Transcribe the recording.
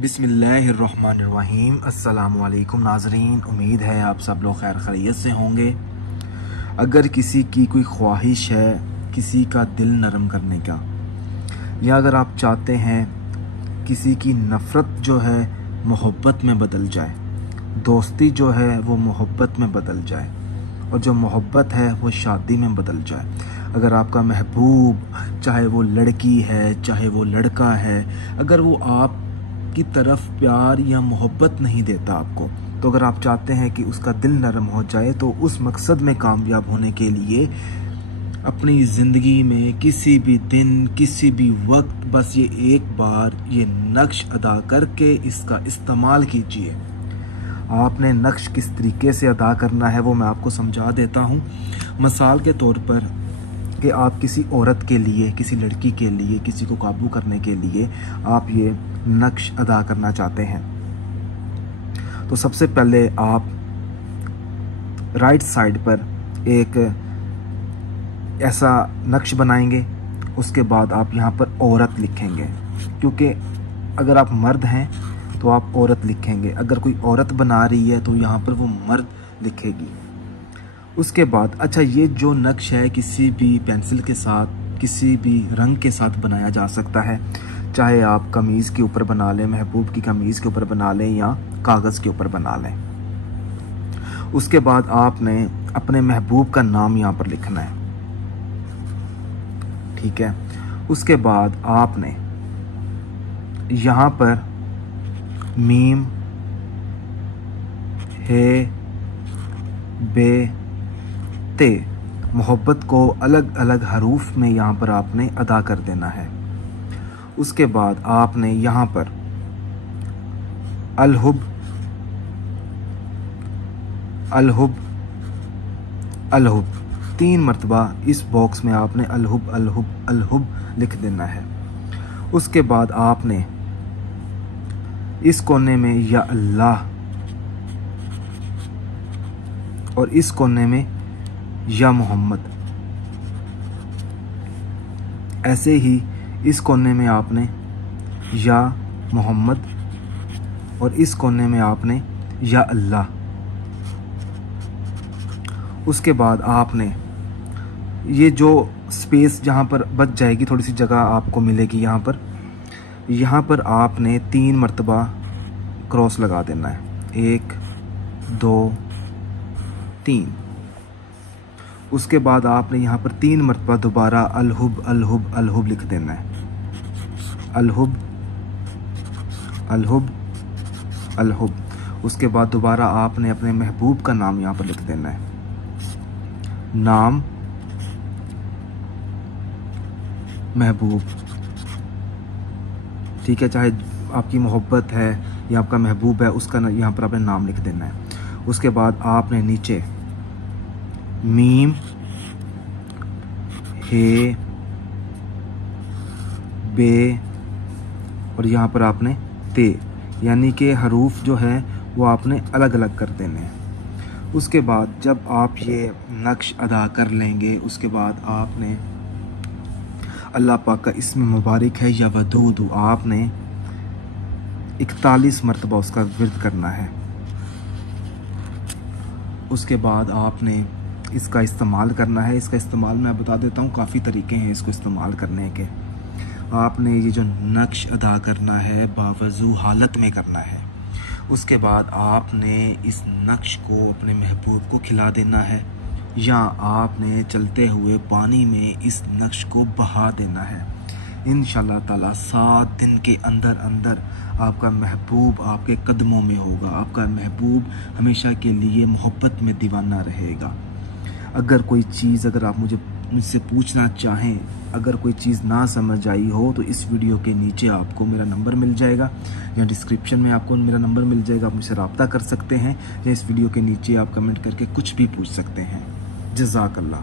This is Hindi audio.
बिस्मिल्लाहिर्रहमानिर्रहीम। अस्सलामुअलैकुम नाज़रीन, उम्मीद है आप सब लोग खैर खैरियत से होंगे। अगर किसी की कोई ख्वाहिश है किसी का दिल नरम करने का, या अगर आप चाहते हैं किसी की नफ़रत जो है मोहब्बत में बदल जाए, दोस्ती जो है वो मोहब्बत में बदल जाए, और जो मोहब्बत है वो शादी में बदल जाए, अगर आपका महबूब चाहे वो लड़की है चाहे वो लड़का है, अगर वो आप की तरफ प्यार या मोहब्बत नहीं देता आपको, तो अगर आप चाहते हैं कि उसका दिल नरम हो जाए, तो उस मकसद में कामयाब होने के लिए अपनी ज़िंदगी में किसी भी दिन किसी भी वक्त बस ये एक बार ये नक्श अदा करके इसका इस्तेमाल कीजिए। आपने नक्श किस तरीके से अदा करना है वो मैं आपको समझा देता हूँ। मिसाल के तौर पर कि आप किसी औरत के लिए, किसी लड़की के लिए, किसी को काबू करने के लिए आप ये नक्श अदा करना चाहते हैं, तो सबसे पहले आप राइट साइड पर एक ऐसा नक्श बनाएंगे। उसके बाद आप यहाँ पर औरत लिखेंगे, क्योंकि अगर आप मर्द हैं तो आप औरत लिखेंगे, अगर कोई औरत बना रही है तो यहाँ पर वो मर्द लिखेगी। उसके बाद अच्छा, ये जो नक्श है किसी भी पेंसिल के साथ, किसी भी रंग के साथ बनाया जा सकता है, चाहे आप कमीज़ के ऊपर बना लें, महबूब की कमीज़ के ऊपर बना लें, या कागज़ के ऊपर बना लें। उसके बाद आपने अपने महबूब का नाम यहाँ पर लिखना है, ठीक है। उसके बाद आपने यहाँ पर मीम हे बे ते मोहब्बत को अलग अलग हरूफ में यहाँ पर आपने अदा कर देना है। उसके बाद आपने यहाँ पर अलहुब अलहुब अलहुब 3 मरतबा इस बॉक्स में आपने अलहुब अलहुब अलहुब लिख देना है। उसके बाद आपने इस कोने में या अल्लाह और इस कोने में या मोहम्मद, ऐसे ही इस कोने में आपने या मोहम्मद और इस कोने में आपने या अल्लाह। उसके बाद आपने ये जो स्पेस जहाँ पर बच जाएगी, थोड़ी सी जगह आपको मिलेगी यहाँ पर आपने 3 मरतबा क्रॉस लगा देना है, 1 2 3। उसके बाद आपने यहाँ पर 3 मरतबा दोबारा अलहुब अलहुब अलहुब लिख देना है, अलहुब अलहुब अलहुब। उसके बाद दोबारा आपने अपने महबूब का नाम यहाँ पर लिख देना है, नाम महबूब, ठीक है। चाहे आपकी मोहब्बत है या आपका महबूब है, उसका यहाँ पर आपने नाम लिख देना है। उसके बाद आपने नीचे मीम हे बे और यहाँ पर आपने ते, यानी कि हरूफ जो है वो आपने अलग अलग कर देने हैं। उसके बाद जब आप ये नक्श अदा कर लेंगे, उसके बाद आपने अल्लाह पाक का इस्म मुबारक है या वदूद, आपने 41 मरतबा उसका विर्द करना है। उसके बाद आपने इसका इस्तेमाल करना है। इसका इस्तेमाल मैं बता देता हूँ, काफ़ी तरीके हैं इसको इस्तेमाल करने के। आपने ये जो नक्श अदा करना है बावजू हालत में करना है। उसके बाद आपने इस नक्श को अपने महबूब को खिला देना है, या आपने चलते हुए पानी में इस नक्श को बहा देना है। इंशाअल्लाह ताला 7 दिन के अंदर अंदर आपका महबूब आपके कदमों में होगा। आपका महबूब हमेशा के लिए मोहब्बत में दीवाना रहेगा। अगर कोई चीज़ अगर आप मुझसे पूछना चाहें, अगर कोई चीज़ ना समझ आई हो, तो इस वीडियो के नीचे आपको मेरा नंबर मिल जाएगा, या डिस्क्रिप्शन में आपको मेरा नंबर मिल जाएगा। आप मुझसे रब्ता कर सकते हैं, या इस वीडियो के नीचे आप कमेंट करके कुछ भी पूछ सकते हैं। जज़ाकल्लाह।